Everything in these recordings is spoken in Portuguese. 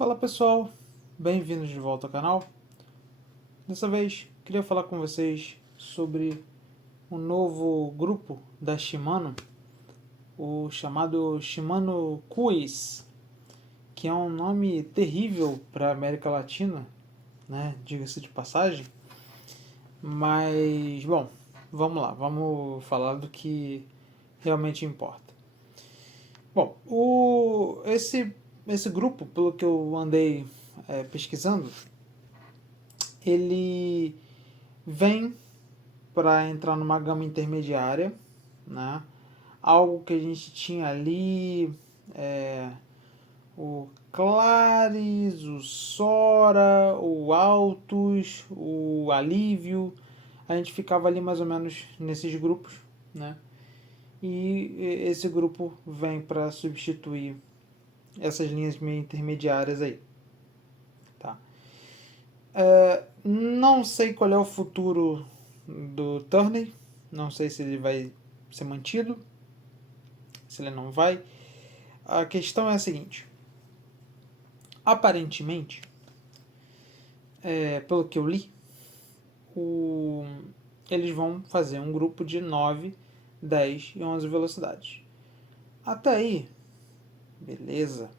Fala pessoal, bem-vindos de volta ao canal. Dessa vez queria falar com vocês sobre um novo grupo da Shimano, o chamado Shimano Quiz, que é um nome terrível para a América Latina, né? Diga-se de passagem. Mas, bom, vamos lá, vamos falar do que realmente importa. Bom, esse grupo, pelo que eu andei pesquisando, ele vem para entrar numa gama intermediária, né? Algo que a gente tinha ali, o Claris, o Sora, o Altus, o Alívio, a gente ficava ali mais ou menos nesses grupos, né? E esse grupo vem para substituir essas linhas meio intermediárias aí, tá? Não sei qual é o futuro do Turney, não sei se ele vai ser mantido, se ele não vai. A questão é a seguinte: aparentemente, pelo que eu li, eles vão fazer um grupo de 9, 10 e 11 velocidades. Até aí, beleza.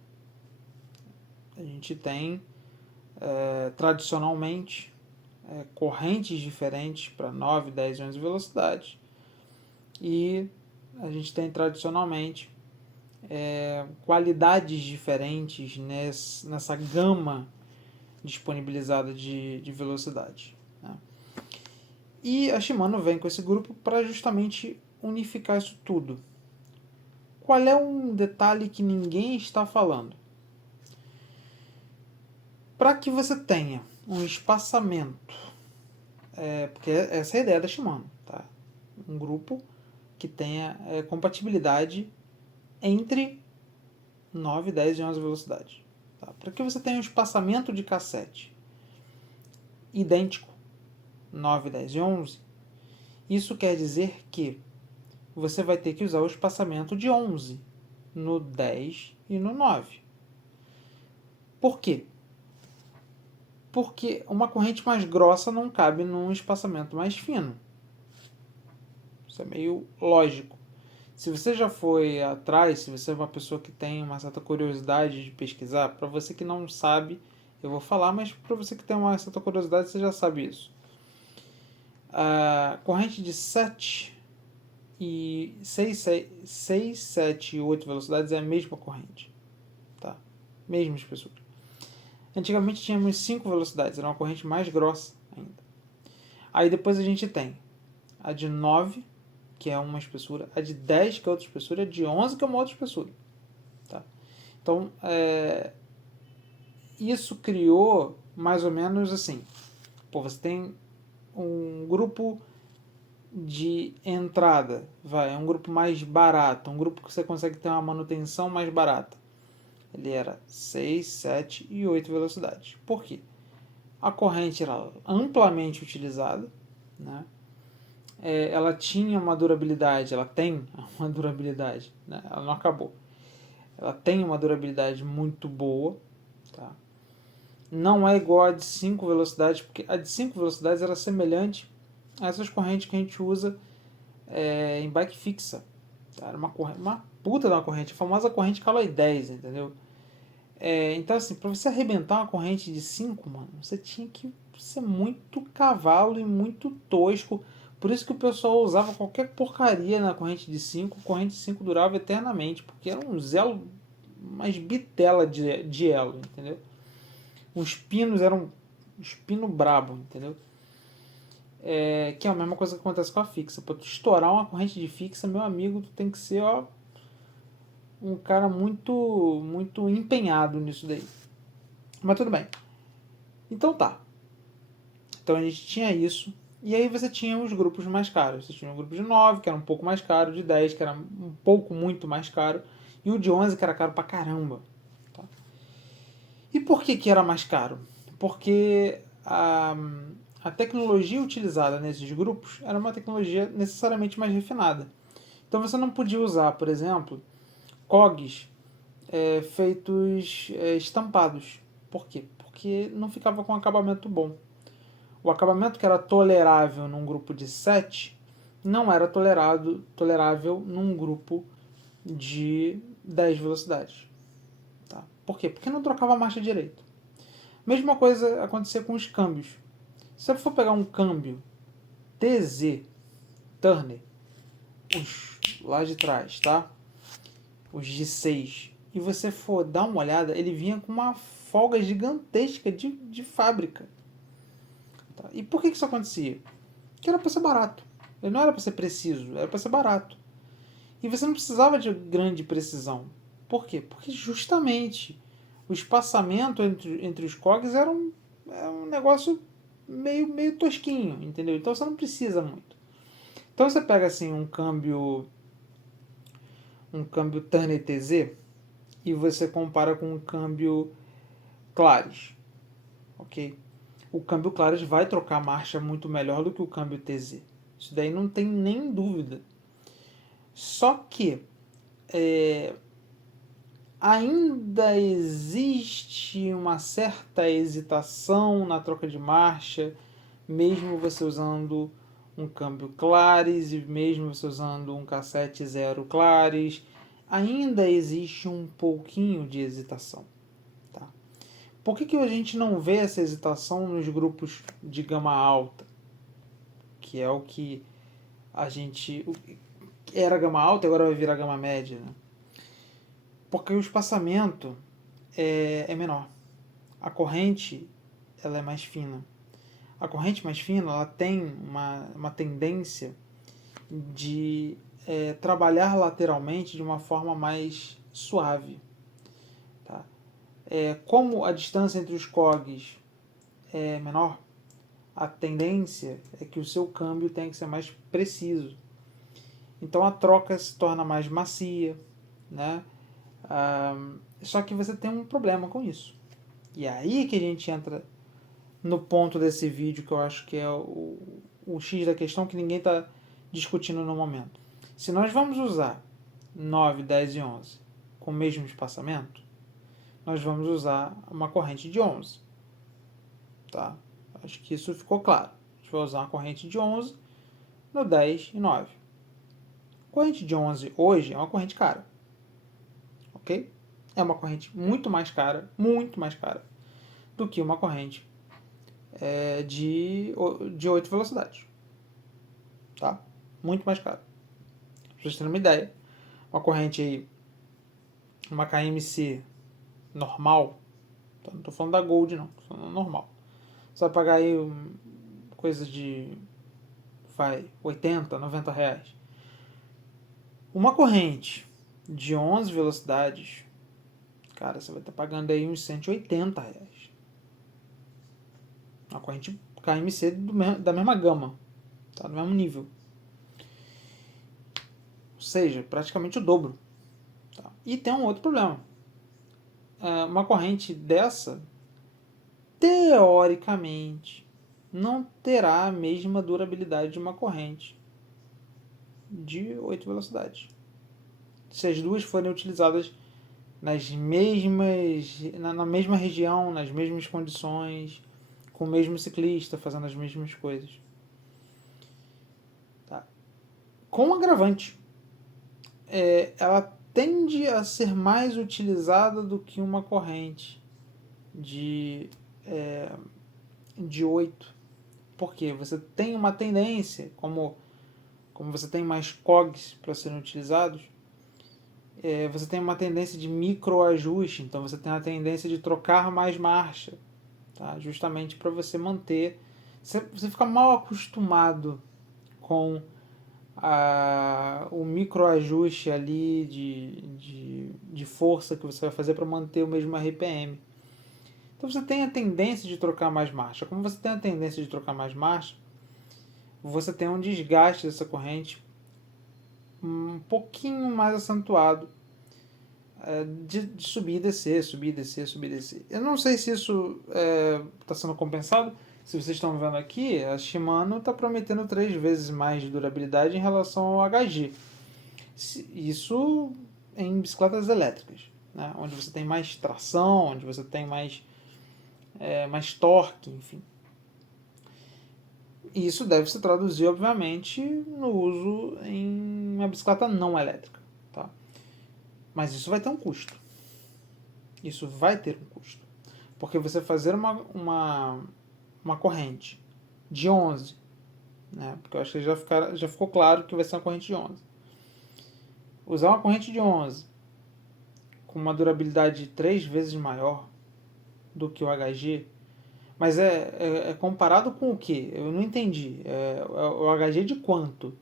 A gente tem tradicionalmente correntes diferentes para 9, 10 e 11 velocidades. E a gente tem tradicionalmente qualidades diferentes nessa gama disponibilizada de velocidade, né? E a Shimano vem com esse grupo para justamente unificar isso tudo. Qual é um detalhe que ninguém está falando? Para que você tenha um espaçamento, porque essa é a ideia da Shimano, tá? Um grupo que tenha compatibilidade entre 9, 10 e 11 velocidades. Tá? Para que você tenha um espaçamento de cassete idêntico, 9, 10 e 11, isso quer dizer que você vai ter que usar o espaçamento de 11 no 10 e no 9. Por quê? Porque uma corrente mais grossa não cabe num espaçamento mais fino. Isso é meio lógico. Se você já foi atrás, se você é uma pessoa que tem uma certa curiosidade de pesquisar, para você que não sabe, eu vou falar, mas para você que tem uma certa curiosidade, você já sabe isso. A corrente de 7 e 6, 7 e 8 velocidades é a mesma corrente, tá? Mesma espessura. Antigamente tínhamos 5 velocidades, era uma corrente mais grossa ainda. Aí depois a gente tem a de 9, que é uma espessura, a de 10, que é outra espessura, a de 11, que é uma outra espessura. Tá? Então, isso criou mais ou menos assim. Pô, você tem um grupo de entrada, é um grupo mais barato, um grupo que você consegue ter uma manutenção mais barata. Ele era 6, 7 e 8 velocidades. Por quê? A corrente era amplamente utilizada, né? Ela tinha uma durabilidade, ela tem uma durabilidade, né? Ela não acabou. Ela tem uma durabilidade muito boa, tá? Não é igual a de 5 velocidades, porque a de 5 velocidades era semelhante a essas correntes que a gente usa em bike fixa. Tá? Era uma puta de uma corrente, a famosa corrente Caloi 10, entendeu? Então, assim, pra você arrebentar uma corrente de 5, mano, você tinha que ser muito cavalo e muito tosco. Por isso que o pessoal usava qualquer porcaria na corrente de 5. A corrente de 5 durava eternamente, porque era um zelo, umas bitela de elo, entendeu? Os pinos eram uns pino brabo, entendeu? Que é a mesma coisa que acontece com a fixa. Pra tu estourar uma corrente de fixa, meu amigo, tu tem que ser, ó, um cara muito, muito empenhado nisso daí. Mas tudo bem. Então tá. Então a gente tinha isso. E aí você tinha os grupos mais caros. Você tinha o grupo de 9, que era um pouco mais caro, de 10, que era um pouco muito mais caro, e o de 11, que era caro pra caramba. Tá? E por que era mais caro? Porque a tecnologia utilizada nesses grupos era uma tecnologia necessariamente mais refinada. Então você não podia usar, por exemplo, cogs feitos estampados. Por quê? Porque não ficava com um acabamento bom. O acabamento que era tolerável num grupo de 7 não era tolerável num grupo de 10 velocidades. Tá? Por quê? Porque não trocava a marcha direito. Mesma coisa acontecia com os câmbios. Se você for pegar um câmbio TZ, Turner, os lá de trás, tá? Os de 6, e você for dar uma olhada, ele vinha com uma folga gigantesca de fábrica. Tá? E por que isso acontecia? Porque era para ser barato. Ele não era para ser preciso, era para ser barato. E você não precisava de grande precisão. Por quê? Porque justamente o espaçamento entre os cogs era um negócio meio tosquinho, entendeu? Então você não precisa muito. Então você pega assim um câmbio Turner TZ e você compara com um câmbio Claris, ok? O câmbio Claris vai trocar marcha muito melhor do que o câmbio TZ. Isso daí não tem nem dúvida. Só que ainda existe uma certa hesitação na troca de marcha, mesmo você usando um câmbio Claris e mesmo você usando um cassete zero Claris, ainda existe um pouquinho de hesitação. Tá? Por que a gente não vê essa hesitação nos grupos de gama alta? Que é o que a gente... Era gama alta e agora vai virar gama média, né? Porque o espaçamento é menor. A corrente ela é mais fina. A corrente mais fina ela tem uma tendência de trabalhar lateralmente de uma forma mais suave. Tá? Como a distância entre os cogs é menor, a tendência é que o seu câmbio tenha que ser mais preciso. Então a troca se torna mais macia, né? Só que você tem um problema com isso. E é aí que a gente entra no ponto desse vídeo que eu acho que é o X da questão que ninguém está discutindo no momento. Se nós vamos usar 9, 10 e 11 com o mesmo espaçamento, nós vamos usar uma corrente de 11. Tá? Acho que isso ficou claro. A gente vai usar uma corrente de 11 no 10 e 9. A corrente de 11 hoje é uma corrente cara. Ok? É uma corrente muito mais cara do que uma corrente de 8 velocidades. Tá? Muito mais cara. Pra vocês terem uma ideia, uma corrente aí, uma KMC normal, tá? Não estou falando da Gold não, estou falando normal. Você vai pagar aí coisa de 80, 90 reais. Uma corrente de 11 velocidades, cara, você vai estar pagando aí uns 180 reais. Uma corrente KMC da mesma gama, tá? Do mesmo nível. Ou seja, praticamente o dobro. Tá? E tem um outro problema. Uma corrente dessa, teoricamente, não terá a mesma durabilidade de uma corrente de 8 velocidades. Se as duas forem utilizadas na mesma região, nas mesmas condições, com o mesmo ciclista, fazendo as mesmas coisas. Tá? Com um agravante, ela tende a ser mais utilizada do que uma corrente de 8. Porque você tem uma tendência, como você tem mais cogs para serem utilizados, você tem uma tendência de microajuste, então você tem a tendência de trocar mais marcha, tá? Justamente para você manter... Você fica mal acostumado com o microajuste ali de força que você vai fazer para manter o mesmo RPM. Então você tem a tendência de trocar mais marcha. Como você tem a tendência de trocar mais marcha, você tem um desgaste dessa corrente um pouquinho mais acentuado de subir e descer, subir e descer, subir e descer. Eu não sei se isso está sendo compensado. Se vocês estão vendo aqui, a Shimano está prometendo 3 vezes mais de durabilidade em relação ao HG. Isso em bicicletas elétricas, né? Onde você tem mais tração, onde você tem mais mais torque, enfim. Isso deve se traduzir, obviamente, no uso em uma bicicleta não elétrica. Tá? Mas isso vai ter um custo. Isso vai ter um custo. Porque você fazer uma corrente de 11, né? Porque eu acho que já ficou claro que vai ser uma corrente de 11. Usar uma corrente de 11 com uma durabilidade 3 vezes maior do que o HG, mas é comparado com o quê? Eu não entendi. O HG de quanto?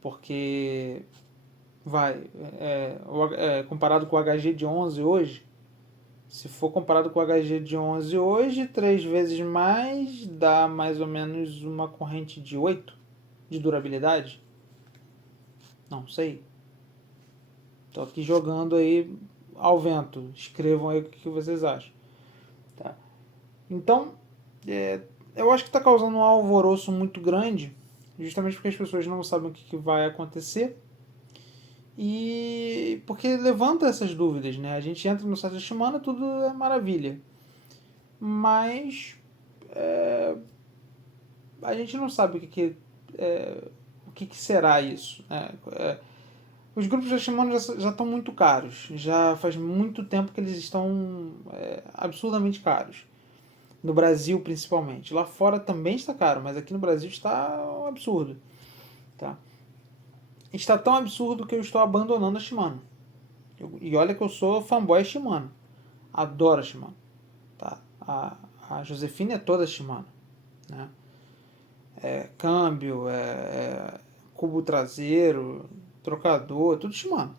Porque comparado com o HG de 11 hoje, se for comparado com o HG de 11 hoje, 3 vezes mais dá mais ou menos uma corrente de 8 de durabilidade? Não sei. Estou aqui jogando aí ao vento. Escrevam aí o que vocês acham. Tá? Então, eu acho que está causando um alvoroço muito grande, justamente porque as pessoas não sabem o que vai acontecer. E porque levanta essas dúvidas, né? A gente entra no site da Shimano, tudo é maravilha. Mas a gente não sabe o que será isso. Né? Os grupos da Shimano já estão muito caros. Já faz muito tempo que eles estão absurdamente caros. No Brasil, principalmente. Lá fora também está caro, mas aqui no Brasil está um absurdo. Tá? Está tão absurdo que eu estou abandonando a Shimano. E olha que eu sou fanboy Shimano. Adoro a Shimano. Tá? A Josefine é toda Shimano. Né? Câmbio, cubo traseiro, trocador, tudo Shimano.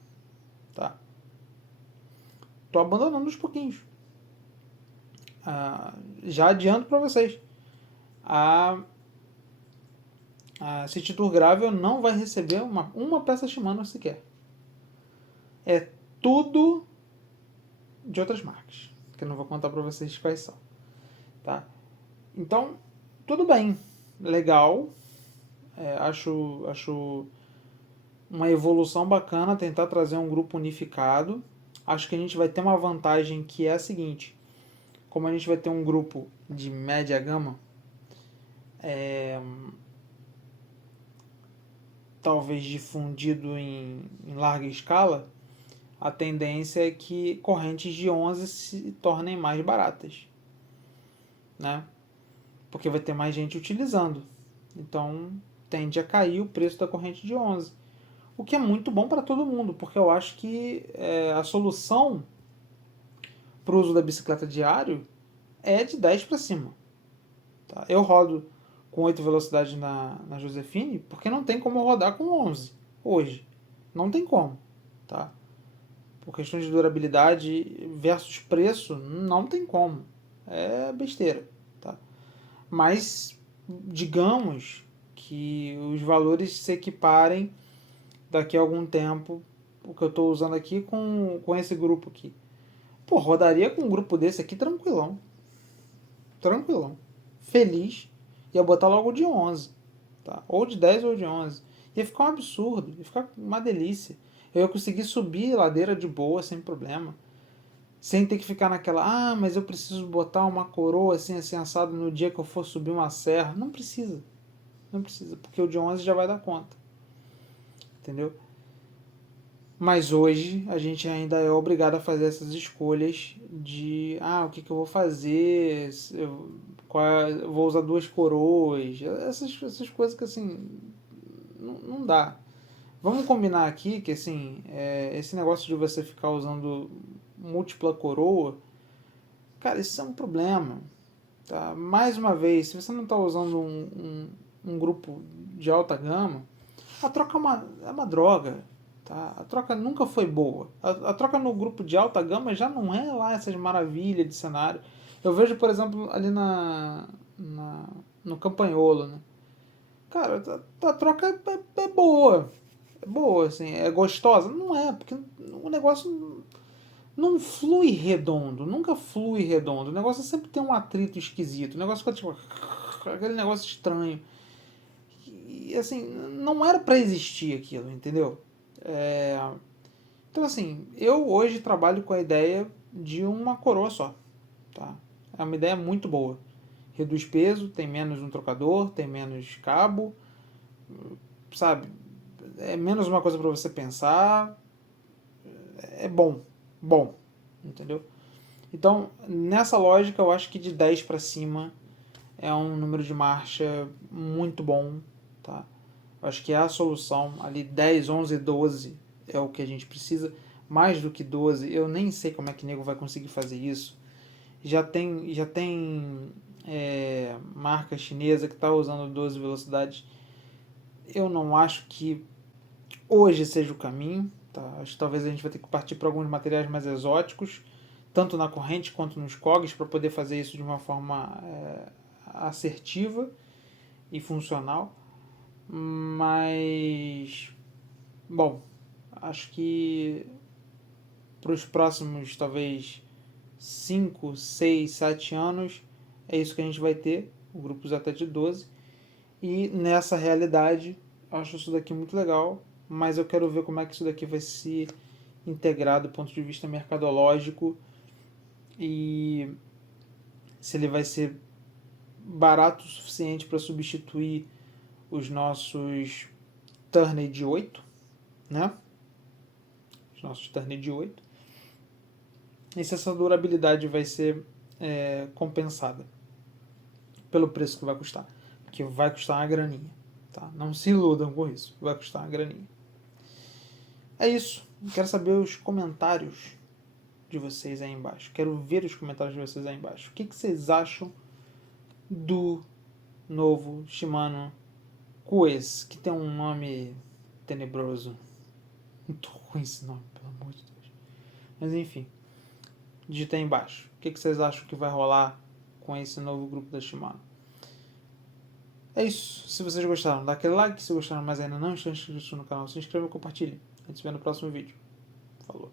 Tá? Tô abandonando aos pouquinhos. Já adianto para vocês. A City Tour Gravel não vai receber uma peça Shimano sequer. É tudo de outras marcas, que eu não vou contar para vocês quais são. Tá? Então, tudo bem. Legal. Acho uma evolução bacana tentar trazer um grupo unificado. Acho que a gente vai ter uma vantagem que é a seguinte. Como a gente vai ter um grupo de média gama, talvez difundido em larga escala, a tendência é que correntes de 11 se tornem mais baratas. Né? Porque vai ter mais gente utilizando. Então, tende a cair o preço da corrente de 11. O que é muito bom para todo mundo, porque eu acho que a solução para o uso da bicicleta diário é de 10 para cima. Tá? Eu rodo com 8 velocidades na Josefine, porque não tem como rodar com 11 hoje. Não tem como. Tá? Por questões de durabilidade versus preço, não tem como. É besteira. Tá? Mas, digamos que os valores se equiparem daqui a algum tempo, o que eu estou usando aqui com esse grupo aqui. Pô, rodaria com um grupo desse aqui tranquilão. Tranquilão. Feliz. Ia botar logo de 11. Tá? Ou de 10 ou de 11. Ia ficar um absurdo. Ia ficar uma delícia. Eu ia conseguir subir ladeira de boa, sem problema. Sem ter que ficar naquela, mas eu preciso botar uma coroa assim assado no dia que eu for subir uma serra. Não precisa. Não precisa, porque o de 11 já vai dar conta. Entendeu? Mas hoje a gente ainda é obrigado a fazer essas escolhas de o que eu vou fazer, eu vou usar duas coroas, essas coisas que assim não dá. Vamos combinar aqui que assim, esse negócio de você ficar usando múltipla coroa, cara, isso é um problema. Tá? Mais uma vez, se você não está usando um grupo de alta gama, a troca é uma droga. Tá? A troca nunca foi boa. A troca no grupo de alta gama já não é lá essas maravilhas de cenário. Eu vejo, por exemplo, ali no Campanholo, né? Cara, a troca é boa. É boa, assim. É gostosa? Não é, porque o negócio não flui redondo. Nunca flui redondo. O negócio sempre tem um atrito esquisito. O negócio fica tipo aquele negócio estranho. E assim, não era pra existir aquilo, entendeu? Então assim, eu hoje trabalho com a ideia de uma coroa só. Tá? é uma ideia muito boa. Reduz peso, tem menos um trocador, tem menos cabo, sabe? É menos uma coisa para você pensar. É bom, entendeu? Então, nessa lógica, eu acho que de 10 para cima é um número de marcha muito bom, tá? Eu acho que é a solução. Ali 10, 11, 12 é o que a gente precisa. Mais do que 12, eu nem sei como é que o nego vai conseguir fazer isso. Já tem marca chinesa que está usando 12 velocidades. Eu não acho que hoje seja o caminho. Tá? Acho que talvez a gente vai ter que partir para alguns materiais mais exóticos, tanto na corrente quanto nos cogs, para poder fazer isso de uma forma assertiva e funcional. Mas, bom, acho que para os próximos, talvez, 5, 6, 7 anos, é isso que a gente vai ter, o grupo Zeta de 12. E nessa realidade, acho isso daqui muito legal, mas eu quero ver como é que isso daqui vai se integrar do ponto de vista mercadológico e se ele vai ser barato o suficiente para substituir os nossos Turney de 8, né? Os nossos Turney de 8. E se essa durabilidade vai ser compensada pelo preço que vai custar. Que vai custar uma graninha. Tá? Não se iludam com isso. Vai custar uma graninha. É isso. Quero saber os comentários de vocês aí embaixo. Quero ver os comentários de vocês aí embaixo. O que vocês acham do novo Shimano QS, que tem um nome tenebroso. Muito ruim esse nome, pelo amor de Deus. Mas enfim, digita aí embaixo. O que vocês acham que vai rolar com esse novo grupo da Shimano? É isso. Se vocês gostaram, dá aquele like. Se gostaram mais ainda, não estão inscritos no canal, se inscreva e compartilhe. A gente se vê no próximo vídeo. Falou.